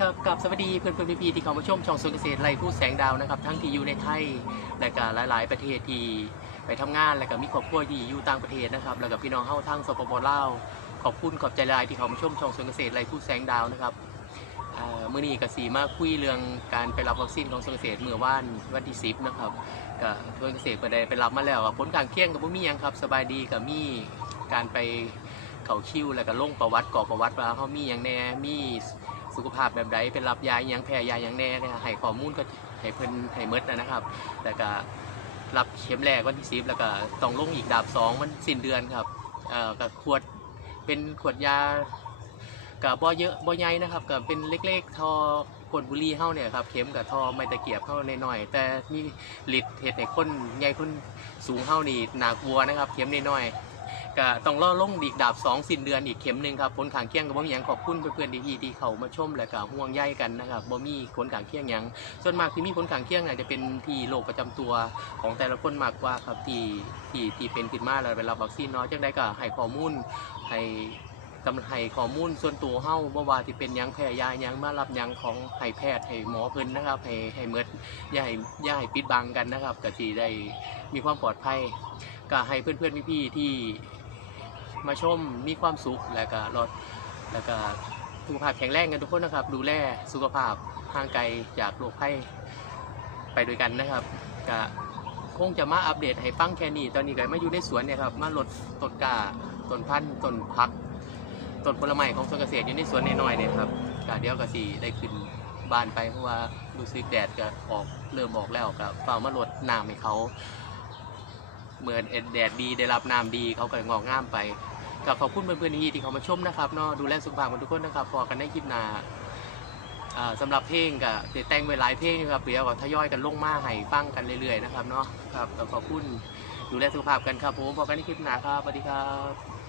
ครับกับสวัสดีเพื่อนเพื่อนพี่ๆที่เข้ามาชมช่องสวนเกษตรไร่ผู้แสงดาวนะครับทั้งที่อยู่ในไทยและก็หลาย ๆ ประเทศที่ไปทำงานและก็มีครอบครัวที่อยู่ต่างประเทศนะครับแล้วก็พี่น้องเข้าทั้งสปปลาวขอบคุณขอบใจหลายที่เข้ามาชมช่องสวนเกษตรไร่ผู้แสงดาวนะครับเมื่อนี้ก็สีมาคุยเรื่องการไปรับวัคซีนของสวนเกษตรเมื่อวานวันที่สิบนะครับก็สวนเกษตรก็ได้ไปรับมาแล้วผลการเคี่ยงกับบ่มียังครับสบายดีกับมีการไปเขาคิวแล้วก็ลงประวัติกรอประวัติว่าเขามีอย่างแน่มี สุขภาพแบบใดเป็นรับยาอิหยังแพ้ยาอย่างแน่เนยให้ข้อมูลก็ให้เพิ่นให้เมดนะครับ แล้วก็รับเข็มแรกวันที่สิบแล้วก็ต้องลงอีกดาบสองมันสิ้นเดือนครับเอ่อกับขวดเป็นขวดยากับบ่เยอะบ่ใหญ่นะครับกับเป็นเล็กๆทอขวดบุหรี่เฮาเนี่ยครับเข็มกับทอไม้ตะเกียบเฮาหน่อยๆแต่มีฤทธิ์เฮ็ดให้คนใหญ่คนสูงเฮานี่หนักวัวนะครับ เข็มน้อยๆ ก็ต้องรอลงอีกดาบสองสิ้นเดือนอีกเข็มหนึ่งครับผลขางเคียงกับบ่มีหยังขอบคุณเพื่อนๆดีๆที่เขามาชมและก็ห่วงใยกันนะครับบ่มีผลขางเคียงหยังส่วนมากที่มีผลขางเคียงอาจจะเป็นที่โรคประจำตัวของแต่ละคนมากกว่าครับที่ที่ที่เป็นขึ้นมาแล้วเวลาวัคซีนเนาะจังได้ก็ให้ข้อมูลให้กำให้ข้อมูลส่วนตัวเฮ้าบ่ว่าที่เป็นหยังแพ้ยาหยังมารับหยังของให้แพทย์ให้หมอเพิ่นนะครับให้ให้เมดอย่าให้อย่าให้ปิดบังกันนะครับก็สิได้มีความปลอดภัยก็ให้เพื่อนๆพี่ๆที่ มาชมมีความสุขแล้วก็รถแล้วก็สุขภาพแข็งแรงกันทุกคนนะครับ ดูแลสุขภาพห่างไกลจากโรคภัยไปด้วยกันนะครับก็คงจะมาอัปเดตให้ฟังแค่นี้ตอนนี้ก็มาอยู่ในสวนเนี่ยครับมาลดต้นกาต้นพันธุ์ต้นพักต้นผลไม้ของสวนเกษตรอยู่ในสวนน้อยๆเนี่ยครับก็เดี๋ยวก็สิได้ขึ้นบ้านไปเพราะว่ารู้สึกแดดก็ออกเริ่มออกแล้วก็เฝ้ามาลดน้ำให้เขา เหมือนแดดดีได้รับน้ำดีเขาก็งอกงามไปกับขอบคุณเพื่อนๆที่ที่เขามาชมนะครับเนาะดูแลสุขภาพกันทุกคนนะครับพอกันได้คลิปหน้าอ่าสำหรับเพลงก็เดแต่งไว้หลายเพลงครับเดี๋ยวก็ทยอยกันลงมาให้ฟังกันเรื่อยๆนะครับเนาะครับขอบคุณดูแลสุขภาพกันครับผมพอกันในคลิปหน้าครับสวัสดีครับ